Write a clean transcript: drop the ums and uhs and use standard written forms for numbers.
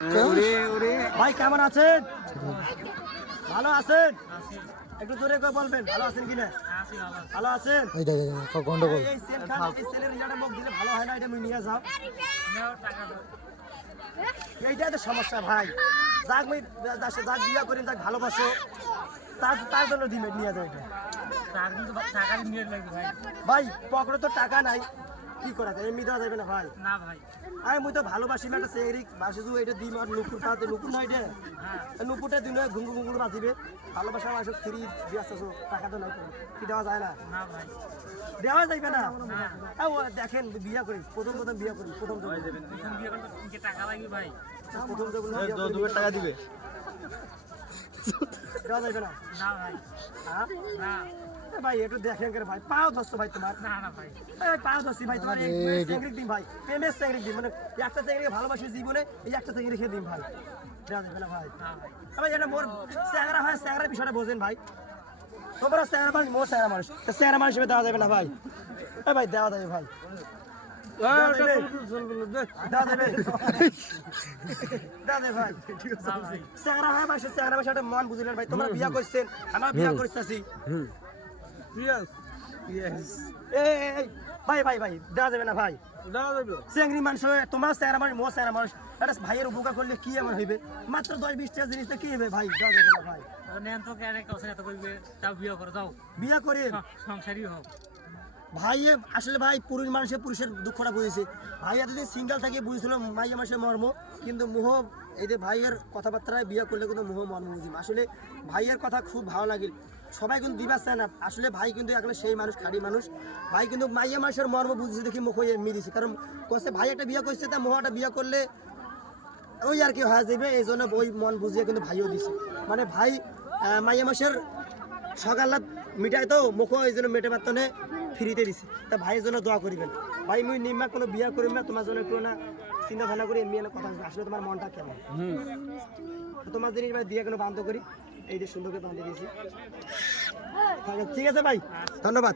ভাই কেমন আছেন? ভালো আছেন? একটু জোরে করে বলবেন ভালো আছেন কিনা? ভালো আছেন? গন্ডগোল এই সেলের রিজাল্টের মুখ দিলে ভালো হয় না, এটা নিয়ে যাও। এইটাই তো সমস্যা ভাই। যাক বিয়া করেন, যাক ভালোবাসো, তার জন্য নিয়ে যায় এটা। ভাই পকেটে তো টাকা নাই, কি করা যায়? এমনি দেওয়া যাবে না ভাই। না ভাই, আরে মুই তো ভালোবাসি না, একটা সেরিক বাসু এটা দিম আর নুপুর তাতে নুপুর নয় এটা নুপুরটা দিন ঘুঙ্গু ঘুঙ্গুর বাজিবে। ভালোবাসা মানুষ ফ্রি দিয়ে আসতেছো, টাকা তো নাই, কি দেওয়া যায় না? না ভাই, দেওয়া যাইবে না। দেখেন বিয়া করি, প্রথম বিয়া করি, প্রথম বিয়ে করতে টাকা লাগবে ভাই। টাকা দিবে দেওয়া যাইবে না। না ভাই, হ্যাঁ না ভাই একটু দেখেন করে ভাই, পাও ধরছো ভাই তোমার। না না ভাই, পাও ধরছি ভাই তোমার। চেংড়ি দিন ভাই, প্রেমের চেংড়ি দিন, মানে একটা চেংড়িকে ভালোবাসি জীবনে, এই একটা চেংড়ি খেয়ে দিন ভাই। দেওয়া যাবে না ভাই। না ভাই, ভাই এটা মোর চেহারা হয়, চেহারার বিষয়টা বোঝেন ভাই। তোমরা চেহারা মানুষ, মোর চেহারা মানুষ, চেহারা মানুষ হিসেবে দেওয়া যাবে না ভাই। ভাই দেওয়া যাবে ভাই, দেওয়া যাবে ভাই। চেহারা হয় ভাই, চেহারা ভাই সেটা মন বুঝলেন ভাই। তোমরা বিয়া করছেন, আমার বিয়া করতেছি। ভাই ভাই ভাই দেওয়া যাবে না ভাই। চেংড়ি মানুষ, তোমার চেহারা মানুষ, মোর চেহারা মানুষ, একটা ভাইয়ের উপকার করলে কি এমন হইবে? মাত্র 10-20 জিনিসটা কি হবে ভাই? দেওয়া যাবে না ভাই। নেন তো কেন এত করবে, তাও বিয়ে করে যাও, বিয়া করে সংসারই হোক ভাই। আসলে ভাই পুরুষ মানুষের পুরুষের দুঃখটা বুঝেছে ভাই। এতদিন সিঙ্গেল থেকে বুঝেছিল মাইয়া মাসের মর্ম, কিন্তু মোহ এই যে ভাইয়ের কথাবার্তায় বিয়ে করলে কিন্তু মোহ মর্ম বুঝি। আসলে ভাইয়ের কথা খুব ভালো লাগে, সবাই কিন্তু দিবার চায় না। আসলে ভাই কিন্তু এখন সেই মানুষ, খাঁটি মানুষ। ভাই কিন্তু মাইয়া মাসের মর্ম বুঝেছে দেখি মুখ এমনি দিছে, কারণ কছে ভাই একটা বিয়ে করছে, তা মোহটা বিয়ে করলে ওই আর কি হয়ে যাবে, এই জন্য ওই মন বুঝিয়ে কিন্তু ভাইও দিছে। মানে ভাই মাইয়া মাসের সকাল মিটাই তো মুখ, এই জন্য মেটে মাত্তনে ফ্রিতে দিছে। তা ভাইয়ের জন্য দোয়া করিবেন ভাই। মুই নিম্মা কোনো বিয়া করিম না, তোমার জন্য একটু না চিন্তা ভাবনা করি এমনি কথা। আসলে তোমার মনটা কেমন? তোমার জিনিস ভাই দিয়ে কোনো বান্ধ করি, এই যে সুন্দরকে বান্ধে দিয়েছি। ঠিক আছে ভাই, ধন্যবাদ।